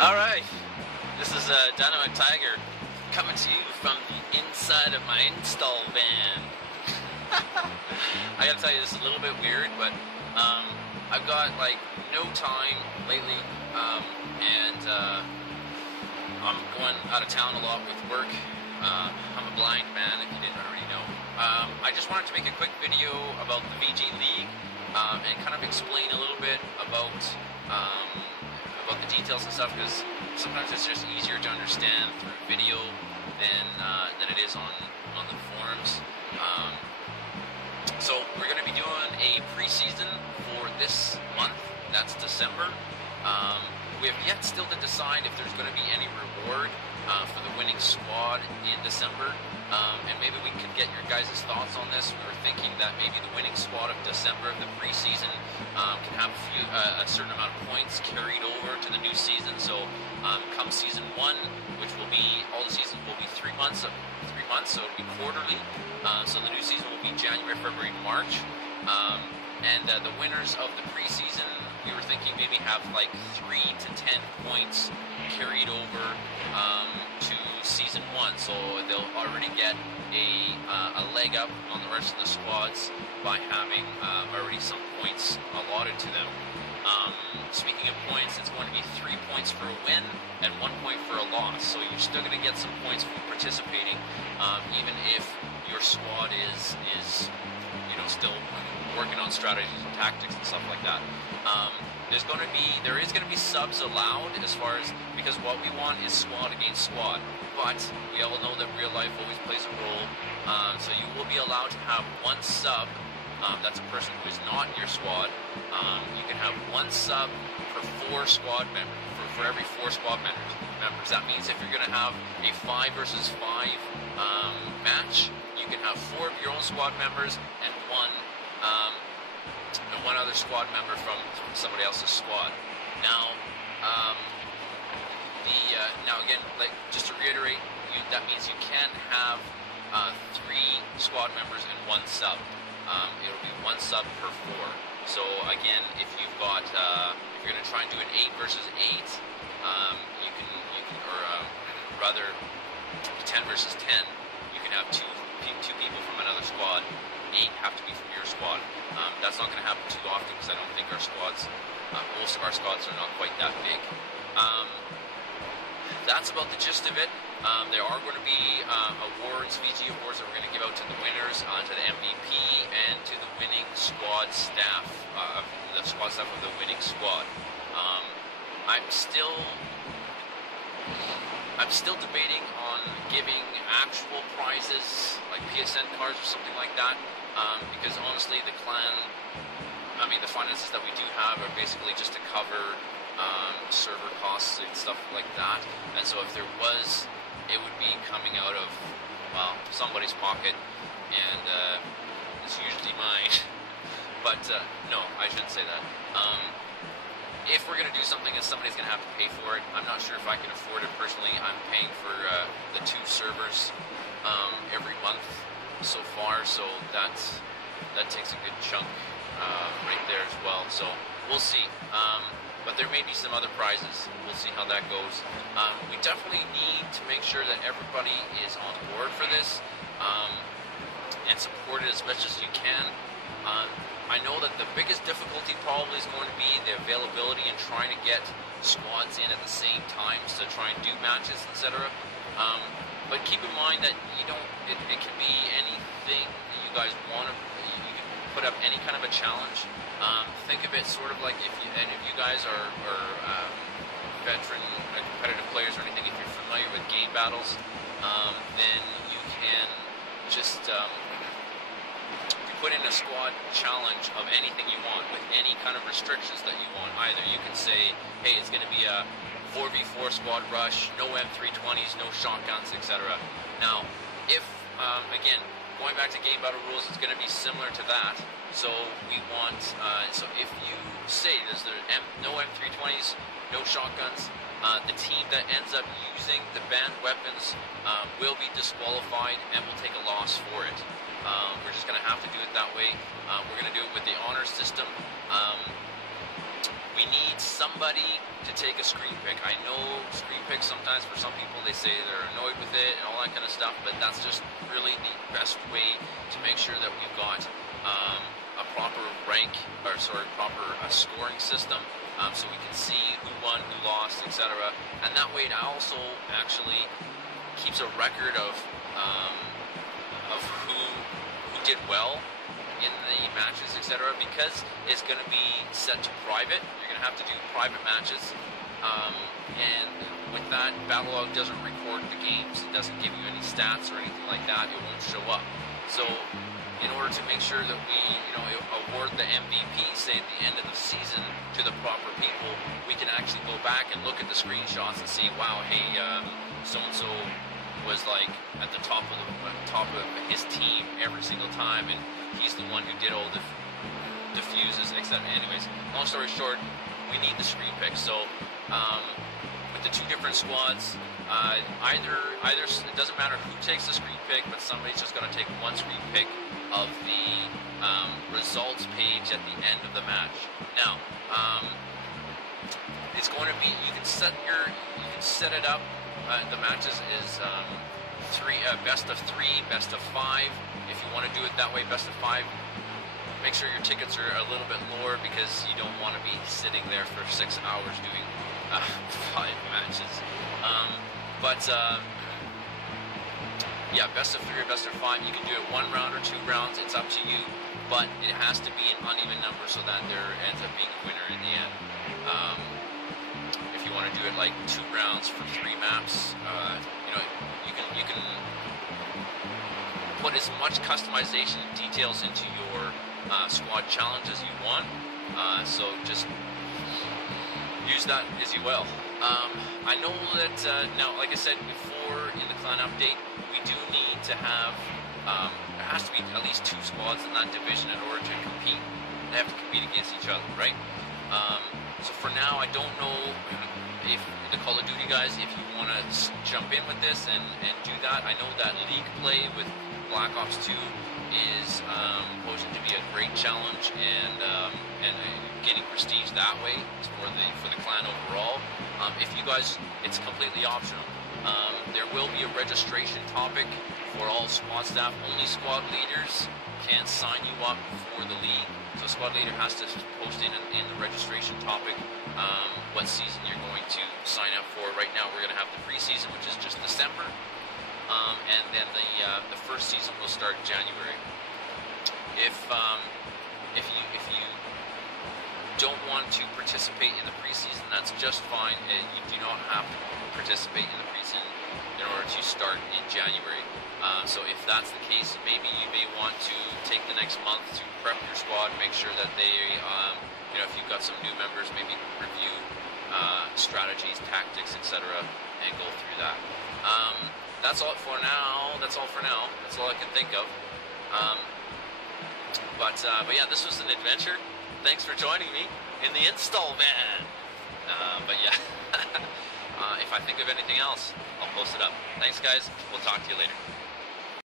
Alright, this is Dynamite Tiger coming to you from the inside of my install van. I gotta tell you, this is a little bit weird, but I've got like no time lately, and I'm going out of town a lot with work. I'm a blind man, if you didn't already know. I just wanted to make a quick video about the VG League and kind of explain a little bit about the details and stuff, because sometimes it's just easier to understand through video than it is on the forums. So we're going to be doing a preseason for this month. That's December. We have yet still to decide if there's going to be any reward for the winning squad in December, and maybe we could get your guys' thoughts on this. We were thinking that maybe the winning squad of December of the preseason can have a certain amount of points carried over to the new season. So come season 1, which will be, all the seasons will be 3 months, so it'll be quarterly. So the new season will be January, February, March. And the winners of the preseason, we were thinking maybe have like 3 to 10 points carried over to season 1, so they'll already get a leg up on the rest of the squads by having already some points allotted to them. Speaking of points, it's going to be 3 points for a win and 1 point for a loss, so you're still going to get some points for participating, even if your squad is still working on strategies and tactics and stuff like that. There is going to be subs allowed, as far as, because what we want is squad against squad, but we all know that real life always plays a role, so you will be allowed to have 1 sub. That's a person who is not in your squad. You can have 1 sub per 4 squad members, for every 4 squad members. That means if you're going to have a 5 versus 5 match, you can have 4 of your own squad members and one other squad member from somebody else's squad. Now, now again, like, just to reiterate, that means you can have 3 squad members and 1 sub. It'll be 1 sub per 4. So again, if you've got, if you're going to try and do an 8 versus 8, you can, or rather, 10 versus 10, you can have two people from another squad. 8 have to be from your squad. That's not going to happen too often, because I don't think our squads, most of our squads are not quite that big. That's about the gist of it. There are going to be awards, VG awards, that we're going to give out to the winners, to the MVP, and to the winning squad staff, the squad staff of the winning squad. I'm still debating on giving actual prizes, like PSN cards or something like that, because honestly, the clan, the finances that we do have are basically just to cover server costs and stuff like that, and so if there was, it would be coming out of, well, somebody's pocket, and it's usually mine. But no, I shouldn't say that. If we're going to do something and somebody's going to have to pay for it, I'm not sure if I can afford it personally. I'm paying for the 2 servers every month so far, so that takes a good chunk right there as well. So we'll see. But there may be some other prizes. We'll see how that goes. We definitely need to make sure that everybody is on board for this and support it as much as you can. I know that the biggest difficulty probably is going to be the availability and trying to get squads in at the same times to try and do matches, etc. But keep in mind that it can be anything that you guys want to. You can put up any kind of a challenge. Think of it sort of like if you guys are veteran competitive players or anything, if you're familiar with game battles, then you can just put in a squad challenge of anything you want with any kind of restrictions that you want. Either you can say, hey, it's going to be a 4v4 squad rush, no M320s, no shotguns, etc. Now, if, again, going back to game battle rules, it's going to be similar to that. So we want, so if you say there's no M320s, no shotguns, the team that ends up using the banned weapons will be disqualified and will take a loss for it. We're just going to have to do it that way. We're going to do it with the honor system. we need somebody to take a screen pick. I know screen picks sometimes for some people, they say they're annoyed with it and all that kind of stuff, but that's just really the best way to make sure that we've got a proper proper scoring system, so we can see who won, who lost, etc. And that way it also actually keeps a record of who did well in the matches, etc. Because it's going to be set to private. You're going to have to do private matches, and with that, Battlelog doesn't record the games. It doesn't give you any stats or anything like that. It won't show up. So in order to make sure that we, award the MVP, say at the end of the season, to the proper people, we can actually go back and look at the screenshots and see, wow, hey, so-and-so was like at the top of his team every single time, and he's the one who did all the diffuses, etc. Anyways, long story short, we need the screen pick. So with the two different squads, either it doesn't matter who takes the screen pick, but somebody's just going to take one screen pick of the results page at the end of the match. Now, it's going to be, you can set it up. The matches is best of 3, best of 5. If you want to do it that way, best of 5, make sure your tickets are a little bit lower, because you don't want to be sitting there for 6 hours doing 5 matches. Yeah, best of 3 or best of 5. You can do it 1 round or 2 rounds. It's up to you, but it has to be an uneven number so that there ends up being a winner in the end. If you want to do it like 2 rounds for 3 maps, you can put as much customization and details into your squad challenge as you want. So just use that as you will. I know that now, like I said before in the clan update, we do need to have there has to be at least 2 squads in that division in order to compete. They have to compete against each other, right? So for now, I don't know if the Call of Duty guys, if you want to jump in with this and do that. I know that League play with Black Ops 2 is posing to be a great challenge, and getting prestige that way for the clan overall. If you guys, it's completely optional. There will be a registration topic for all squad staff. Only squad leaders can sign you up for the league. So squad leader has to post in the registration topic what season you're going to sign up for. Right now we're going to have the preseason, which is just December, and then the first season will start in January. If you don't want to participate in the preseason, that's just fine. You do not have to participate in the preseason in order to start in January. So if that's the case, maybe you may want to take the next month to prep your squad, make sure that they, if you've got some new members, maybe review strategies, tactics, etc., and go through that. That's all for now. That's all I can think of. But yeah, this was an adventure. Thanks for joining me in the install van. But yeah, if I think of anything else, I'll post it up. Thanks, guys. We'll talk to you later.